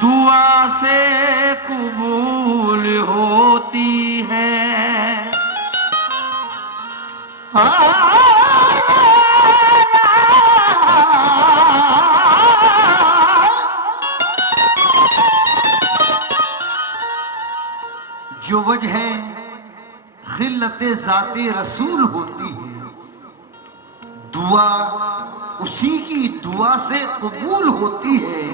दुआ से कबूल होती है। जो वजह खिल्लत ज़ाते रसूल होती है, दुआ उसी की दुआ से कबूल होती है।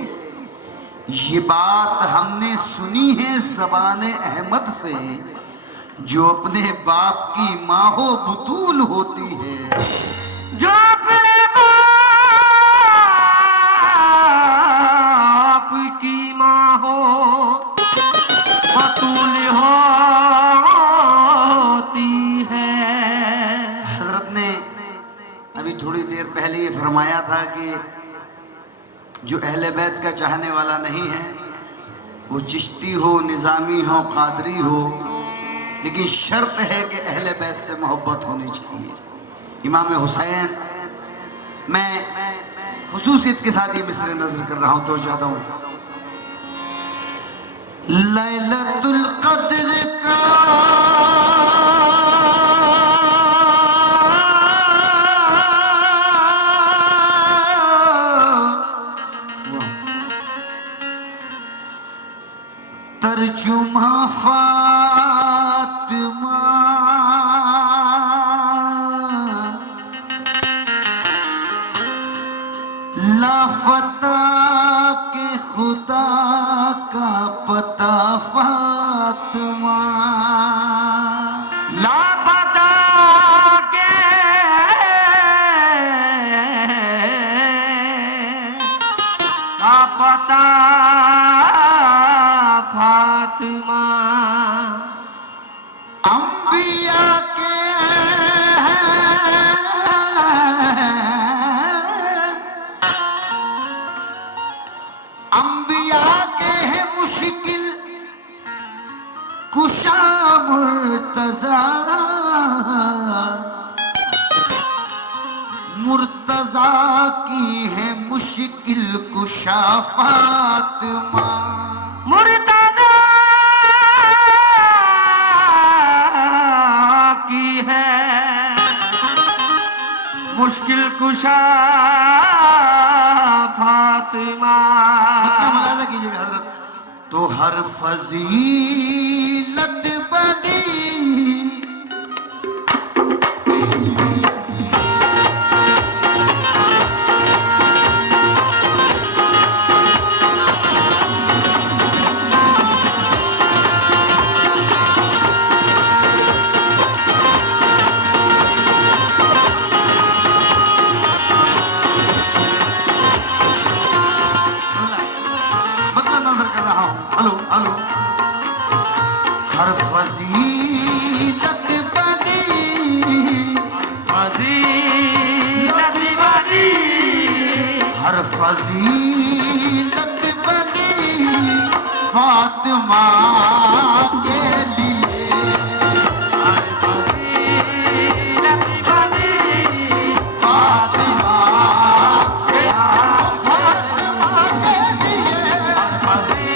ये बात हमने सुनी है ज़बाने अहमद से, जो अपने बाप की माँ हो बुतूल होती है। जो अपने बाप की माँ हो बतूल होती है। हजरत ने अभी थोड़ी देर पहले ये फरमाया था कि जो अहले बैत का चाहने वाला नहीं है, वो चिश्ती हो, निज़ामी हो, कादरी हो, लेकिन शर्त है कि अहले बैत से मोहब्बत होनी चाहिए। इमाम हुसैन, मैं खुसूसियत के साथ ये मिसरे नजर कर रहा हूँ तो चाहता हूँ। लैलतुल क़द्र का तर्जुमा फातिमा, लापता के खुदा का पता फातिमा। लापता के लापता फातिमा। अंबिया के हैं मुश्किल कुशा मुर्तजा, मुर्तजा की है मुश्किल कुशा फातिमा। मुर्तजा की है मुश्किल कुशा फातिमा। मुलाज़ा कीजिएगा हजरत। तो हर फजीलत बदी हर फजीलत बदी, फजीलत बदी, हर फजीलत बदी फातिमा के लिए। हर फजीलत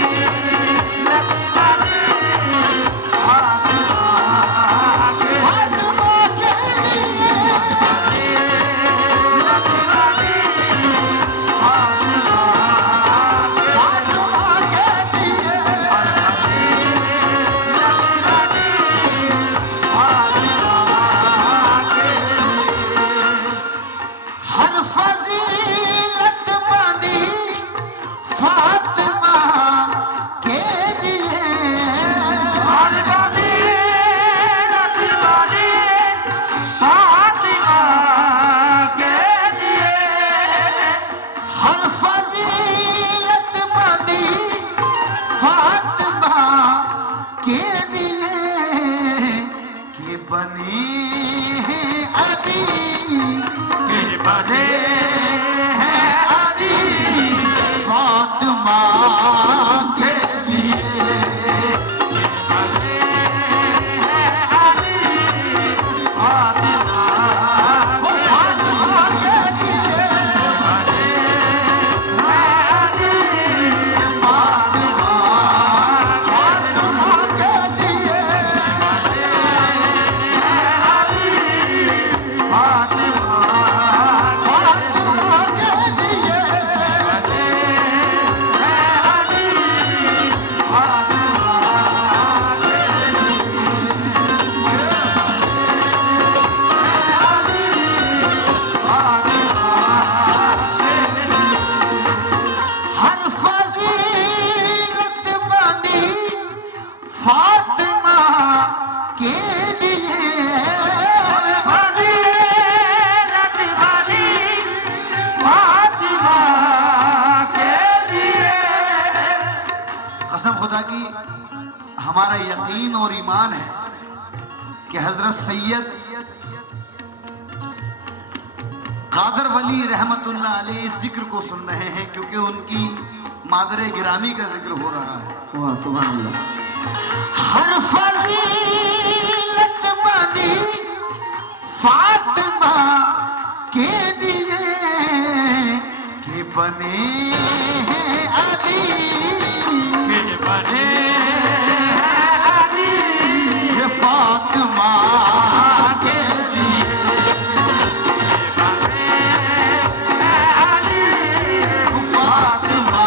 बदी फातिमा के लिए। हमारा यकीन और ईमान है कि हजरत सैयद कादर वली रहमतुल्लाह अलैह इस जिक्र को सुन रहे हैं, क्योंकि उनकी मादरे गिरामी का जिक्र हो रहा है। वाह सुभान अल्लाह। हर फजीलत बनी फातिमा के लिए के बने हैं अली, के बने अली, ये फातिमा के लिए फातिमा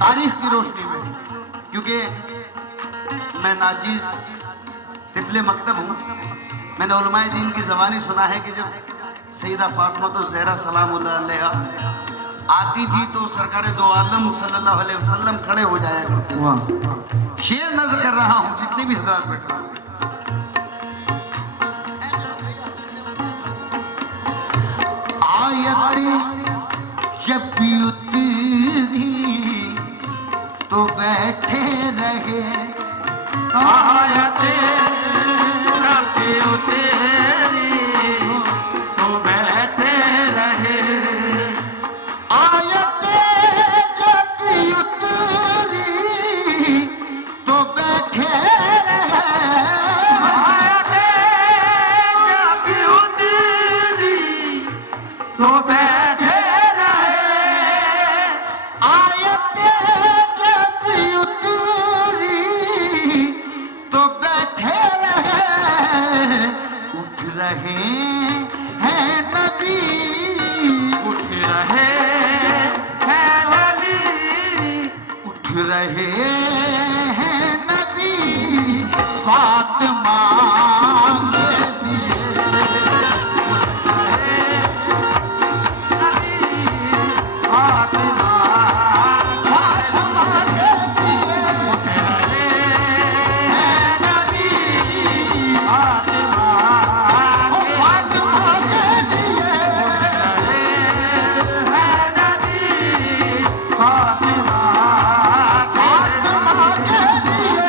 तारीख की रोशनी में, क्योंकि मैं नाचीज तिफले मकतब हूँ, मैंने उलमाए दीन की ज़बानी सुना है कि जब सईदा फातिमा तो ज़हरा सलामुल्लाह अलैहा आती थी तो सरकार दो आलम सल्लल्लाहु अलैहि वसल्लम खड़े हो जाया करते। वाह शेर नजर कर रहा हूँ जितने भी हजरात बैठे हैं। आयतें जब भी उतरी तो बैठे रहे, आयते कभी उतरी तो बैठे रहे, आयतें जब भी उतरी तो बैठे रहे, आयते कभी उतरी तो बैठे रहे, आयतें जब भी उतरी तो बैठे रहे, उठ रहे हैं नबी, उठ रहे हैं नबी, उठ रहे हैं नबी फातिमा के लिए, फातिमा फातिमा के लिए उठ रहे हैं नबी, फातिमा ओ फातिमा के लिए फातिमा फातिमा के लिए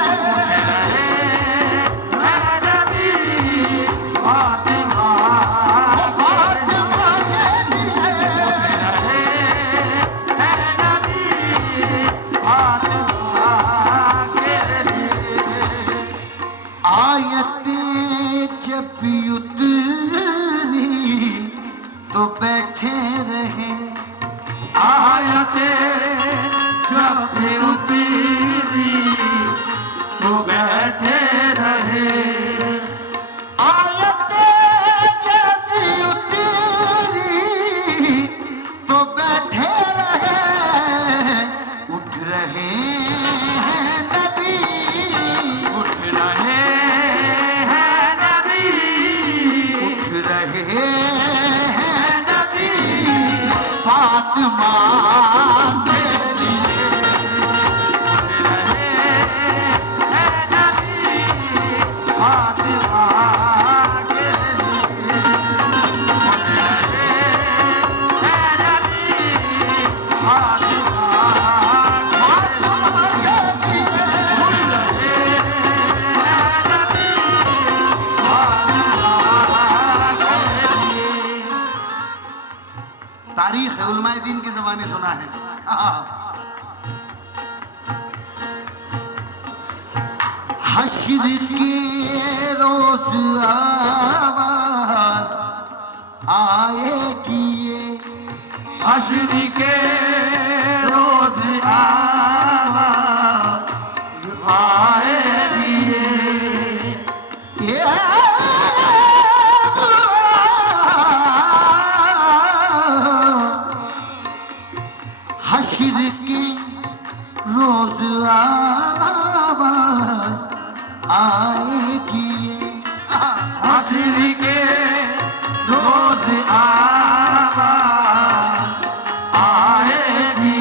फातिमा के लिए आयतें जब भी उतरी तो बैठे रहे, आयते जब भी उतरी तो बैठे रहे, आयतें जब भी उतरी तो बैठे रहे, उठ रहे हैं नबी, उठ रहे हैं नबी, उठ रहे हैं नबी फातिमा के लिए, फातिमा के फातिमा के लिए तारीख है, उलमाए दीन की ज़बानी सुना है। हश्र के रोज आवाज आएगी ये, हश्र के रोज आवाज आएगी ये हश्र के रोज आवाज आएगी ये, हश्र के रोज आवाज आएगी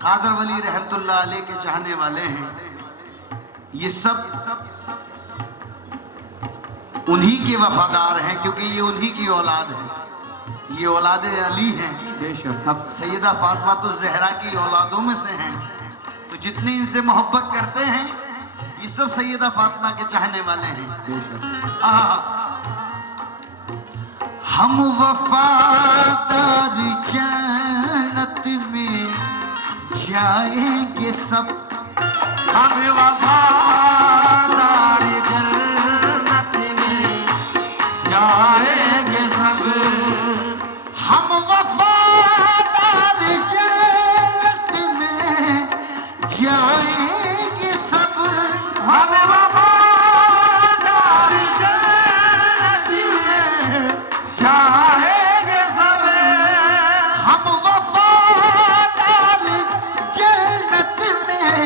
कादर वली रहमतुल्लाह अलैह के चाहने वाले हैं। ये सब उन्हीं के वफादार हैं, क्योंकि ये उन्हीं की औलाद है। ये औलाद अली हैं, बेशक सैयदा फातिमा तो ज़हरा की औलादों में से हैं। तो जितने इनसे मोहब्बत करते हैं ये सब सैयदा फातिमा के चाहने वाले हैं। बेशक हम वफादार जन्नत में जाएंगे सब, हम वफादार जन्नत में जाएंगे सब। हम वफादार जन्नत में जाएंगे सब, हम वफादार जन्नत में जाएंगे सब। हम वफादार जन्नत में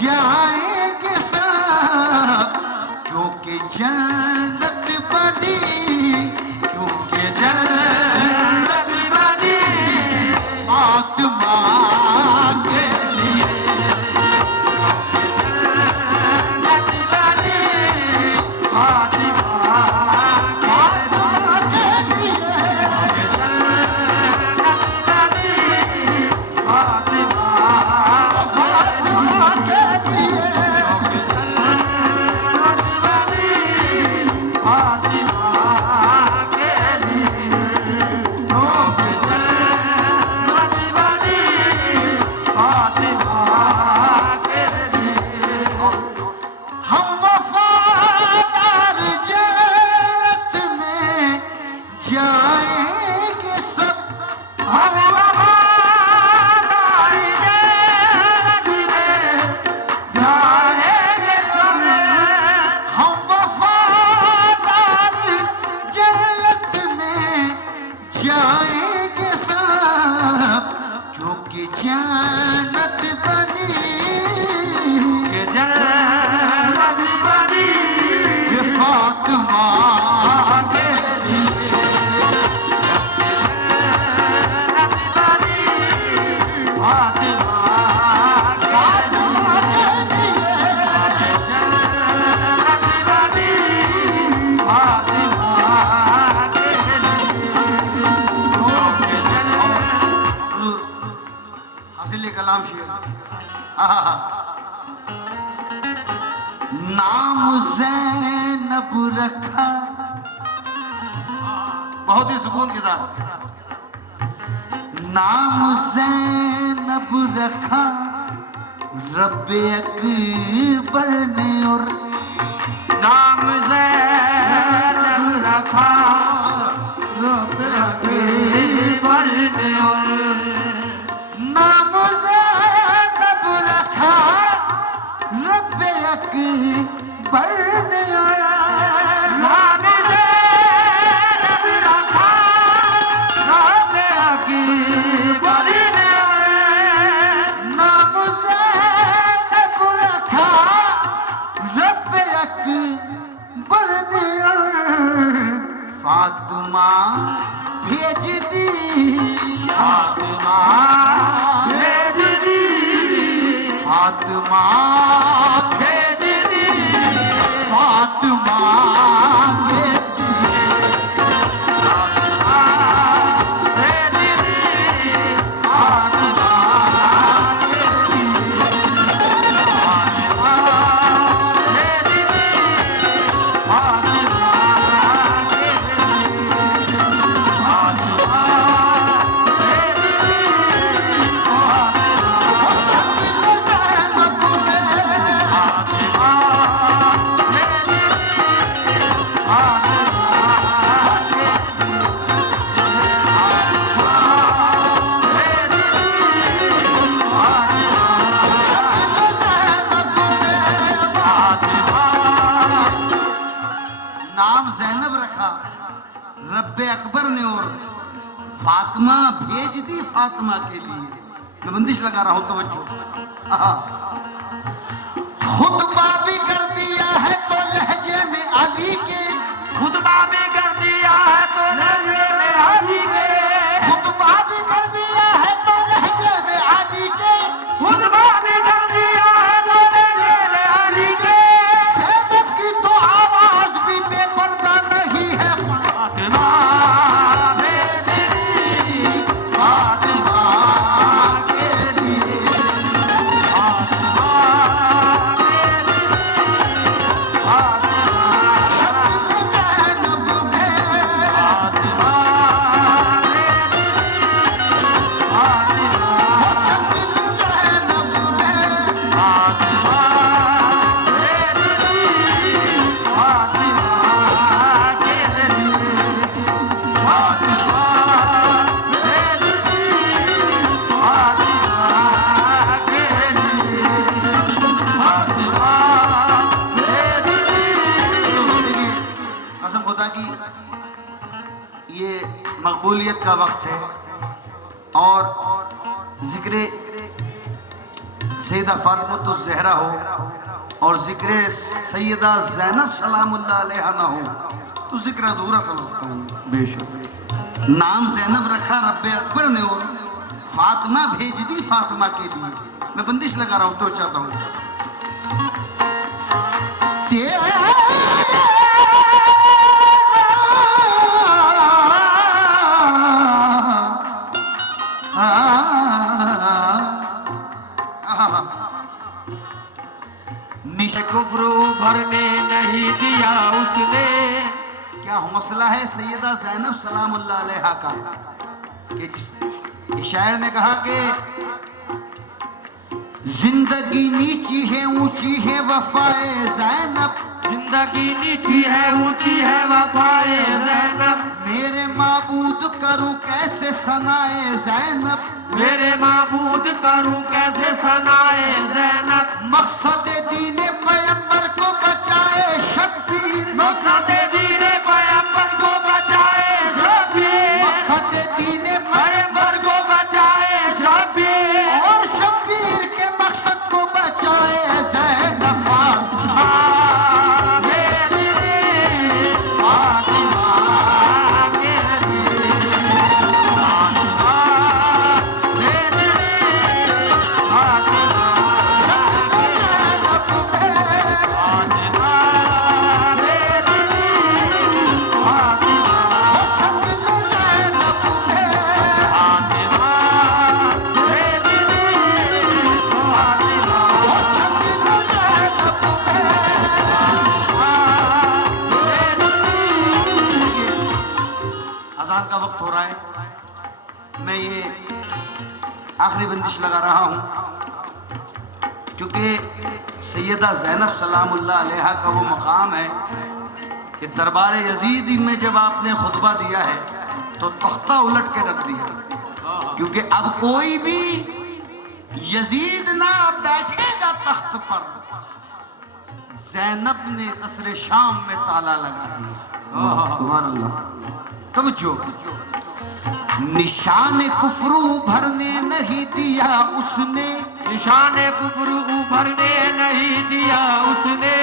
जाएंगे सब, क्योंकि जन्नत बनी, क्योंकि जन्नत बनी फातिमा के लिए, जन्नत बनी फातिमा फातिमा के लिए, जन्नत बनी फातिमा फातिमा के लिए। हम वफादार जन्नत में जाएंगे सब, हम वफादार जन्नत में जाएंगे सब। हम वफादार जन्नत में जाएंगे सब, क्योंकि जन्नत बनी कि जन्नत बनी ये फातिमा के जन्नत बनी फातिमा फातिमा के लिए। जन्नत बनी फातिमा के हासिल कलाम शेर। आहा। नाम ज़ैनब रखा, बहुत ही सुकून के साथ, नाम ज़ैनब रखा रब्बे अकबर ने, और नाम ज़ैनब रखा रब अकबर ने, और नाम ज़ैनब रखा रब्बे अकबर ने, और नाम ज़ैनब रखा रब अकबर ने, और नाम ज़ैनब रखा रब्बे अकबर ने, और फातिमा भेज दी, फातिमा भेज दी, फातिमा भेज दी, फातिमा भेज दी, भेज दी, फातिमा भेज दी, फातिमा भेज दी, फातिमा भेज दी, फातिमा भेज दी, नाम ज़ैनब रखा रब्बे अकबर ने, और फातिमा भेज दी फातिमा के लिए। मैं बंदिश लगा रहा हूं, तवज्जो। खुतबा भी कर दिया है तो लहजे में अली के, खुतबा भी कर दिया है तो लहजे में अली के, खुतबा भी कर दिया है तो लहजे में अली के, कबूलियत का वक्त है और जिक्र सैयदा फातिमा ज़हरा हो और जिक्र सैयदा ज़ैनब सलामुल्लाह अलैहा ना हो तो जिक्र अधूरा समझता हूँ। बेशक नाम ज़ैनब रखा रब्बे अकबर ने और फातिमा भेज दी फातिमा के लिए। मैं बंदिश लगा रहा हूँ तो चाहता हूँ कुफ्र भरने नहीं दिया उसने। क्या मसला है सैयदा ज़ैनब सलामुल्लाह अलैहा का कि जिस शायर ने कहा कि जिंदगी नीची है ऊंची है वफाए ज़ैनब, जिंदगी नीची है ऊंची है वफाए ज़ैनब, मेरे माबूद करूं कैसे सनाए ज़ैनब, मेरे माबूद करूं कैसे सनाए ज़ैनब, मकसद दीने पैगंबर को बचाए शब्बीर, मकसद दीने पैगंबर को बचाए शब्बीर, मकसद दीने पैगंबर पैगंबर को बचाए शब्बीर, और शब्बीर के मकसद को बचाए ज़ैनब। अज़ान का वक्त हो रहा है, मैं ये आखिरी बंदिश लगा रहा हूँ क्योंकि सैयदा ज़ैनब सलामुल्लाह अलैहा का वो मकाम है कि दरबार यजीद में जब आपने खुतबा दिया है तो तख्ता उलट के रख दिया, क्योंकि अब कोई भी यजीद ना बैठेगा तख्त पर। ज़ैनब ने कसरे शाम में ताला लगा दिया। सुभान अल्लाह। तवज्जो, निशान कुफ्रू भरने नहीं दिया उसने, निशान कुफ्र उभरने नहीं दिया उसने,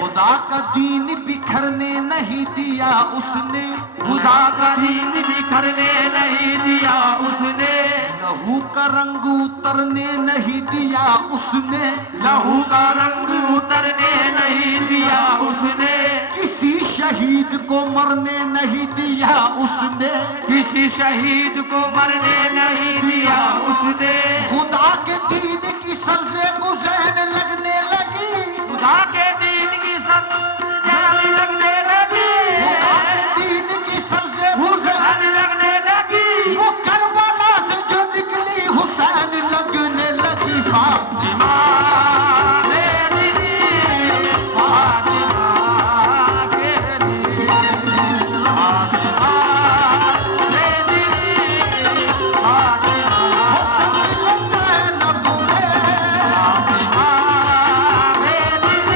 खुदा का दीन बिखरने नहीं दिया उसने, खुदा का दीन बिखरने नहीं दिया उसने, लहू का रंग उतरने नहीं दिया उसने, लहू का रंग उतरने नहीं दिया उसने, किसी शहीद को मरने नहीं दिया उसने, किसी शहीद को मरने नहीं दिया उसने, खुदा के दीन की सबसे बुज़ैन लगने लगी, खुदा के दीन की सब जान लगने लगी, खुदा के दीन की सबसे बुज़ैन जान लगने लगी, वो करबला से जो निकली हुसैन लगने लगी। फातिमा मेरी फातिमा के लिए, फातिमा मेरी फातिमा, हो शक्ल ज़ैनब में, फातिमा मेरी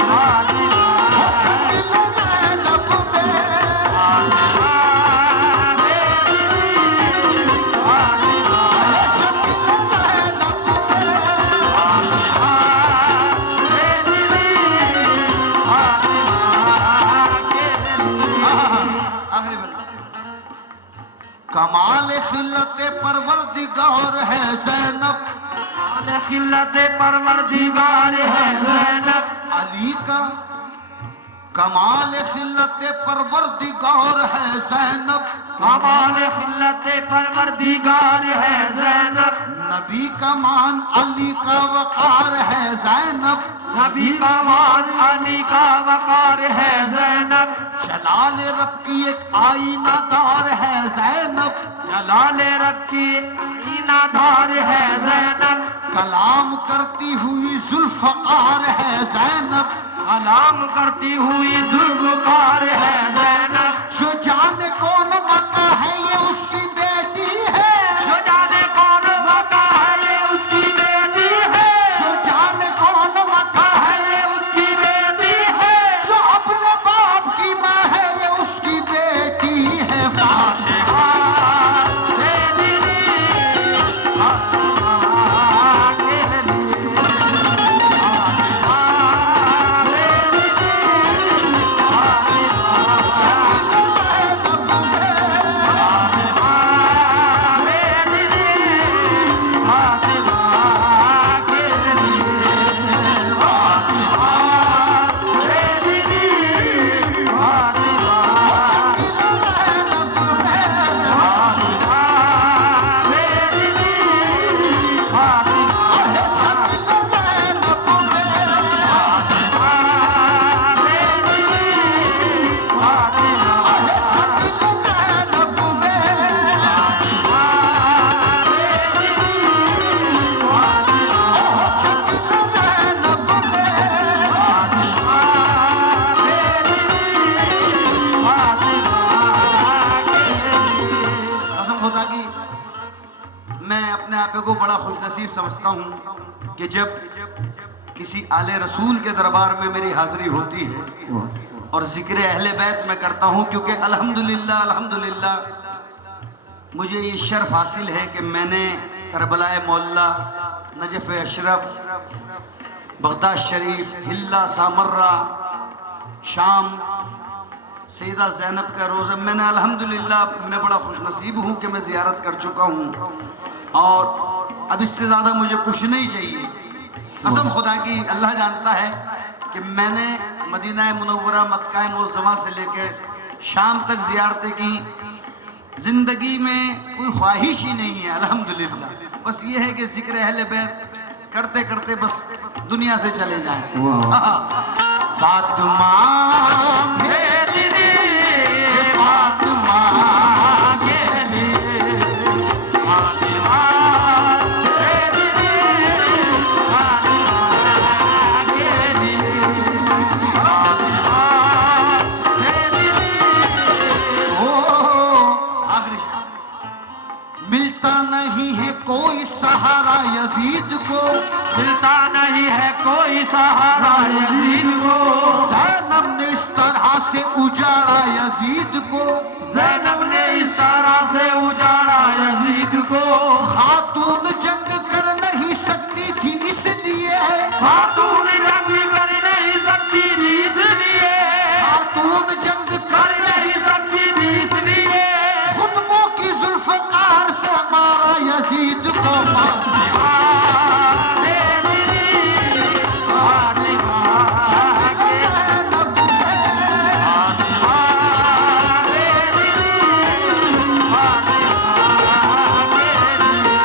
फातिमा, हो शक्ल ज़ैनब में, फातिमा मेरी फातिमा, हो शक्ल ज़ैनब में। आखिरी बंद। कमाल खिलत परवरदिगार है ज़ैनब, खिलत परवरदिगार है ज़ैनब, अली का कमाल खिलत परवरदिगार है ज़ैनब, कमाल खिलत परवरदिगार है ज़ैनब, नबी का मान अली का वकार है ज़ैनब, नबी का मान अली का वकार है ज़ैनब, जलाल रब की एक आईनादार है ज़ैनब, जलाल रब की आईनादार है ज़ैनब, कलाम करती हुई जुल्फ़कार है ज़ैनब, कलाम करती हुई जुल्फ़कार है ज़ैनब, जो जाने कौन मक्का है ये उसकी बेटी है, जो जाने कौन मक्का है ये उसकी बेटी है, जो जाने कौन मक्का है, ये उसकी बेटी है, जो अपने बाप की माँ है ये उसकी बेटी है। फातिमा बड़ा खुशनसीब समझता हूँ कि जब किसी आले रसूल के दरबार में मेरी हाजिरी होती है और जिक्र अहले बैत में करता हूँ, क्योंकि अल्हम्दुलिल्लाह अल्हम्दुलिल्लाह मुझे ये शर्फ हासिल है कि मैंने करबलाए मौला, नजफ़ अशरफ, बगदाद शरीफ, हिल्ला, सामर्रा, शाम, सैयदा ज़ैनब का रोज़ा, मैंने अल्हम्दुलिल्लाह मैं बड़ा खुशनसीब हूँ कि मैं ज़ियारत कर चुका हूँ और अब इससे ज़्यादा मुझे कुछ नहीं चाहिए। कसम खुदा की, अल्लाह जानता है कि मैंने मदीना मुनव्वरा, मक्का मुअज़्ज़मा से लेकर शाम तक ज़ियारतें की। ज़िंदगी में कोई ख्वाहिश ही नहीं है अल्हम्दुलिल्लाह, बस ये है कि ज़िक्र अहले बैत करते करते बस दुनिया से चले जाएं। फातिमा मेरी फातिमा के लिए, फातिमा मेरी फातिमा के लिए, फातिमा मेरी। आखिरी मिलता नहीं है कोई सहारा यजीद को, मिलता नहीं है कोई सहारा यजीद को, ज़ैनब ने इस तरह से उजाड़ा यजीद को, ज़ैनब ने इस तरह से उजाड़ा यजीद को, खातून जंग कर नहीं सकती थी इसलिए, खातून जंग कर नहीं सकती थी इसलिए, खातून जंग कर नहीं सकती थी इसलिए, खुतबों की जुल्फ़कार से मारा यजीद को। फातिमा मेरी फातिमा के लिए, फातिमा मेरी फातिमा के लिए।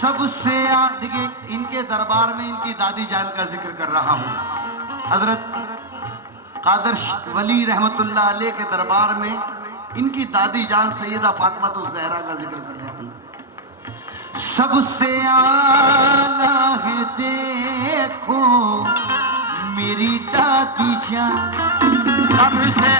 सबसे आगे इनके दरबार में इनकी दादी जान का जिक्र कर रहा हूँ। हजरत कादर वली रहमतुल्लाह अलैह के दरबार में इनकी दादी जान सैयदा फातिमा तो ज़हरा का जिक्र कर रहा हूँ। सबसे आला है देखो मेरी दादी जान, सबसे